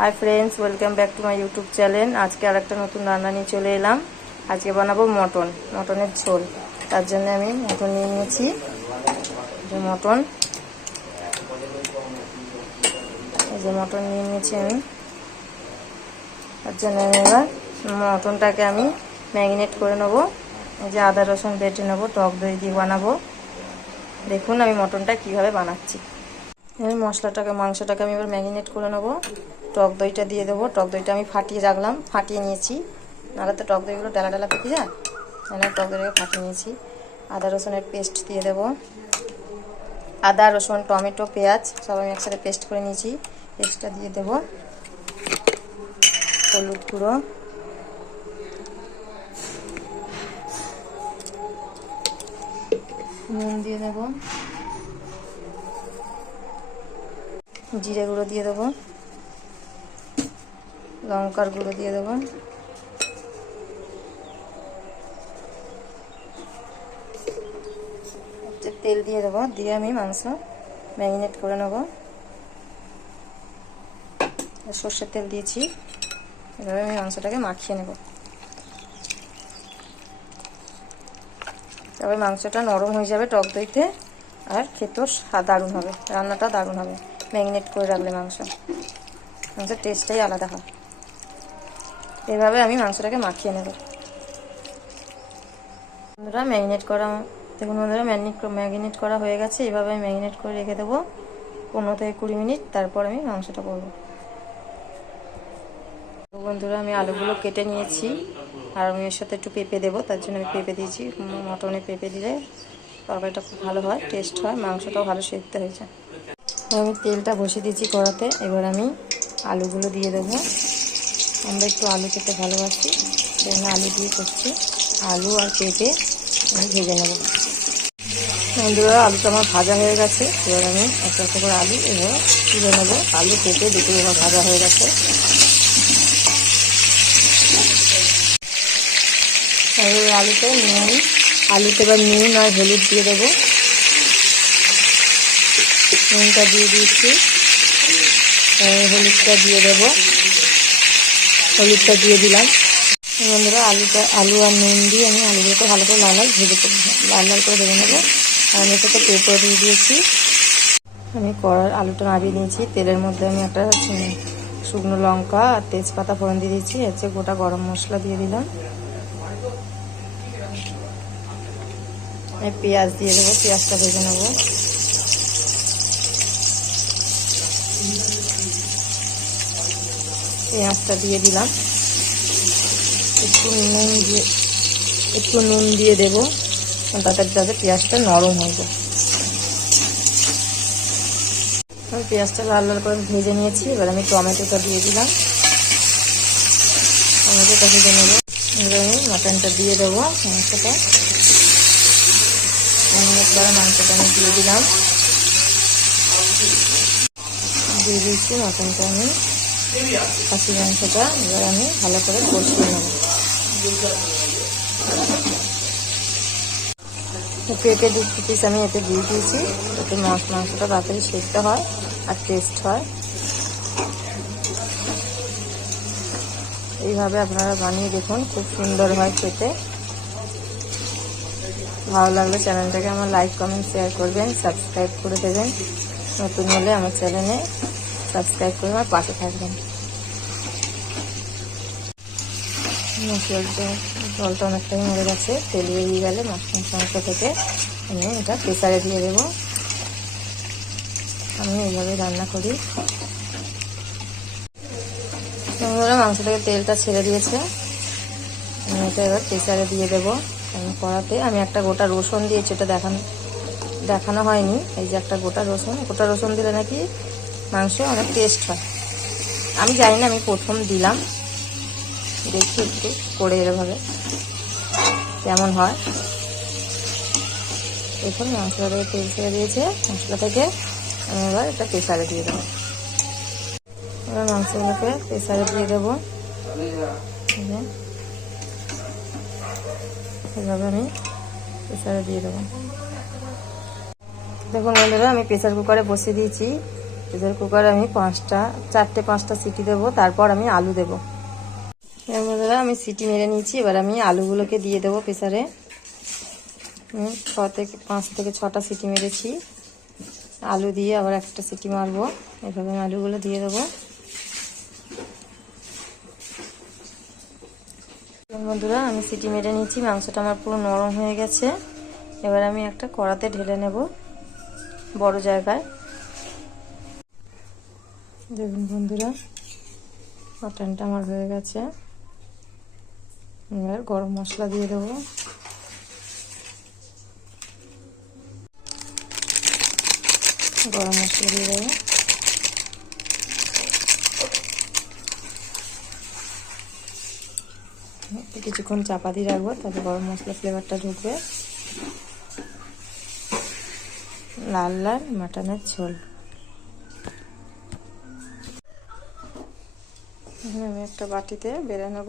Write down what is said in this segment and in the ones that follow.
Hi friends welcome back to my YouTube channel আজকে আর একটা নতুন রান্না নিয়ে চলে এলাম। আজকে বানাবো মটন, মটনের ঝোল। তার জন্য আমি মটন নিয়ে নিয়েছি। যে মটন। এই যে মটন নিয়ে নিয়েছি আমি। তার জন্য আমি এবার মটনটাকে আমি ম্যারিনেট করে নেব। এই যে আদা, রসুন বেটে নেব, টক দই দিয়ে বানাবো। দেখুন আমি মটনটা কীভাবে বানাচ্ছি। আমি মশলাটাকে, মাংসটাকে আমি এবার ম্যারিনেট করে নেব। টক দইটা দিয়ে দেবো। টক দইটা আমি ফাটিয়ে রাখলাম, ফাটিয়ে নিয়েছি। নাহলে তো টক দইগুলো ডালা ডালা পেকে যায়। তাহলে টক দইটাকে ফাটিয়ে নিয়েছি। আদা রসুনের পেস্ট দিয়ে দেবো। আদা, রসুন, টমেটো, পেঁয়াজ সব আমি একসাথে পেস্ট করে নিয়েছি। পেস্টটা দিয়ে দেবো। হলুদ গুঁড়ো। নুন দিয়ে দেবো। জিরে গুঁড়ো দিয়ে দেবো। লঙ্কার গুঁড়ো দিয়ে দেবো। তেল দিয়ে দেবো, দিয়ে আমি মাংস ম্যারিনেট করে নেব। সর্ষের তেল দিয়েছি, এভাবে আমি মাংসটাকে মাখিয়ে নেব। তবে মাংসটা নরম হয়ে যাবে টক দইতে, আর খেতেও দারুণ হবে রান্নাটা দারুণ হবে, ম্যারিনেট করে রাখলে মাংস। মাংসের টেস্টটাই আলাদা হয়। এভাবে আমি মাংসটাকে মাখিয়ে নেব। বন্ধুরা ম্যারিনেট করা, দেখুন বন্ধুরা ম্যারিনেট ম্যারিনেট করা হয়ে গেছে। এভাবে আমি করে রেখে দেবো পনেরো থেকে কুড়ি মিনিট। তারপর আমি মাংসটা করব। বন্ধুরা, আমি আলুগুলো কেটে নিয়েছি। আর আমি এর সাথে একটু পেঁপে দেবো। তার জন্য আমি পেঁপে দিয়েছি। মটনে পেঁপে দিলে তরকারিটা খুব ভালো হয়, টেস্ট হয়, মাংসটাও ভালো সেদ্ধ হয়ে যায়। আমি তেলটা বসিয়ে দিয়েছি কড়াতে। এবার আমি আলুগুলো দিয়ে দেবো। আমরা একটু আলু খেতে ভালোবাসি, সেজন্য আলু দিয়ে করছি। আলু আর পেঁপে আমি ভেজে নেব। বন্ধুরা, আলুটা আমার ভাজা হয়ে গেছে। এবার আমি একটা একটা করে আলু এবার তুলে নেব। আলু, পেঁপে দুটো এবার ভাজা হয়ে গেছে। আলুতে নুন, আলুতে এবার নুন আর হলুদ দিয়ে দেবো। নুনটা দিয়ে দিয়েছি হলুদটা দিয়ে দেবো। হলুদটা দিয়ে দিলাম। বন্ধুরা, আলুটা, আলু আর নুন দিয়ে আমি আলুগুলোকে ভালো করে লাল লাল ভেজে লাল লাল করে ভেজে নেব। আর আমি সাথে পেঁপে দিয়ে দিয়েছি। আমি কড়ার আলুটা নাড়িয়ে নিয়েছি। তেলের মধ্যে আমি একটা শুকনো লঙ্কা আর তেজপাতা ফোড়ন দিয়ে দিয়েছি। হচ্ছে গোটা গরম মশলা দিয়ে দিলাম। পেঁয়াজ দিয়ে দেবো। পেঁয়াজটা ভেজে নেব। পেঁয়াজটা দিয়ে দিলাম। একটু নুন দিয়ে, একটু নুন দিয়ে দেবো। তাতে যাতে পেঁয়াজটা নরম হয়ে যায়। আমি পেঁয়াজটা লাল লাল করে ভেজে নিয়েছি। এবার আমি টমেটোটা দিয়ে দিলাম। টমেটোটা ভেজে নেব। এবার আমি মাটনটা দিয়ে দেবো মাংসটা। মাংসটা আমি দিয়ে দিলাম। দিয়ে দিয়েছি মাটনটা আমি। খাসি মাংসটা এবার আমি ভালো করে কষিয়ে নেব। পেঁপে দু পিস আমি এতে দিয়ে দিয়েছি। এতে মাছ, মাংসটা তাড়াতাড়ি সেদ্ধ হয় আর টেস্ট হয়। এইভাবে আপনারা বানিয়ে দেখুন, খুব সুন্দর হয় খেতে। ভালো লাগলে চ্যানেলটাকে আমার লাইক কমেন্ট শেয়ার করবেন সাবস্ক্রাইব করে দেবেন। নতুন হলে আমার চ্যানেলে সাবস্ক্রাইব করে আমার পাশে থাকবেন। জলটা অনেকটাই মরে গেছে তেল বেরিয়ে গেলে মাছ মাংস থেকে আমি এটা প্রেসারে দিয়ে দেবো। আমি এইভাবে রান্না করি। মাংস থেকে তেলটা ছেড়ে দিয়েছে। আমি এটা এবার প্রেসারে দিয়ে দেবো। কড়াতে, আমি একটা গোটা রসুন দিয়েছি, এটা দেখানো দেখানো হয়নি। এই যে একটা গোটা রসুন গোটা রসুন দিলে নাকি মাংস অনেক টেস্ট হয়। আমি জানি না, আমি প্রথম দিলাম। দেখি একটু, করে এরভাবে কেমন হয়? দেখুন, মশলা তেল ছেড়ে দিয়েছে। মশলা থেকে আমি এবার এটা প্রেসারে দিয়ে দেবো। এবার মাংসগুলোকে প্রেসারে দিয়ে দেবো। এভাবে আমি প্রেসারে দিয়ে দেবো। দেখুন বন্ধুরা, আমি প্রেসার কুকারে বসিয়ে দিয়েছি। প্রেসার কুকারে আমি পাঁচটা, চারটে, পাঁচটা সিটি দেবো। তারপর আমি আলু দেবো। মধ্যে আমি সিটি মেরে নিয়েছি, এবার আমি আলুগুলোকে দিয়ে দেবো প্রেসারে। ছ থেকে, পাঁচ থেকে ছটা সিটি মেরেছি। আলু দিয়ে আবার একটা সিটি মারবো। এভাবে আমি আলুগুলো দিয়ে দেবো। বন্ধুরা, আমি সিটি মেরে নিয়েছি, মাংসটা আমার পুরো নরম হয়ে গেছে। এবার আমি একটা কড়াতে ঢেলে নেব, বড় জায়গায়। দেখুন বন্ধুরা, মাটনটা আমার হয়ে গেছে। এবার গরম মশলা দিয়ে দেবো। গরম মশলা দিয়ে দেবো। কিছুক্ষণ চাপা দিয়ে রাখব তাতে গরম মশলা ফ্লেভারটা ঢুকবে। লাল লাল মাটনের ঝোল। আমি একটা বাটিতে বেড়ে নেব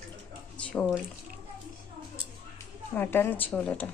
ঝোল। মাটন ঝোল এটা।